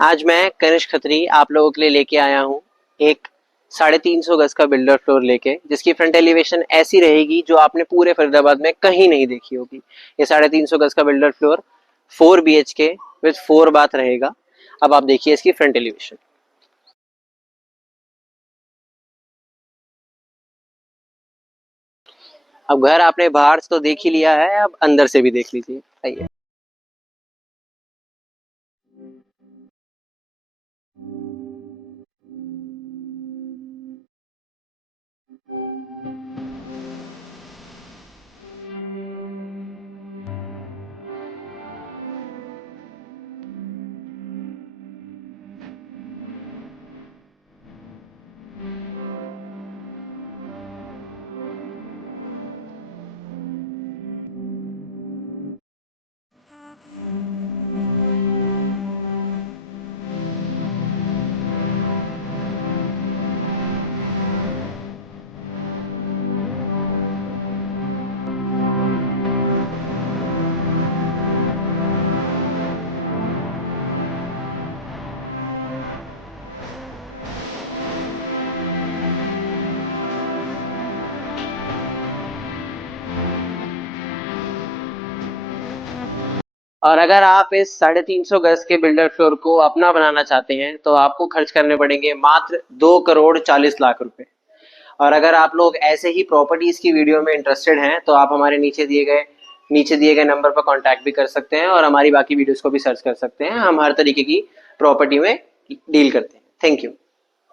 आज मैं कनिष्क खत्री आप लोगों के लिए लेके आया हूँ एक 350 गज का बिल्डर फ्लोर लेके, जिसकी फ्रंट एलिवेशन ऐसी रहेगी जो आपने पूरे फरीदाबाद में कहीं नहीं देखी होगी। ये 350 गज का builder floor 4 BHK with 4 bath रहेगा। अब आप देखिए इसकी फ्रंट एलिवेशन। अब घर आपने बाहर से तो देख ही लिया है, अब अंदर से भी देख लीजिए। आइए। और अगर आप इस 350 गज के बिल्डर फ्लोर को अपना बनाना चाहते हैं तो आपको खर्च करने पड़ेंगे मात्र 2 करोड़ 40 लाख रुपए। और अगर आप लोग ऐसे ही प्रॉपर्टीज की वीडियो में इंटरेस्टेड हैं तो आप हमारे नीचे दिए गए नंबर पर कांटेक्ट भी कर सकते हैं और हमारी बाकी वीडियोस को भी सर्च कर सकते हैं। हम हर तरीके की प्रॉपर्टी में डील करते हैं। Thank you.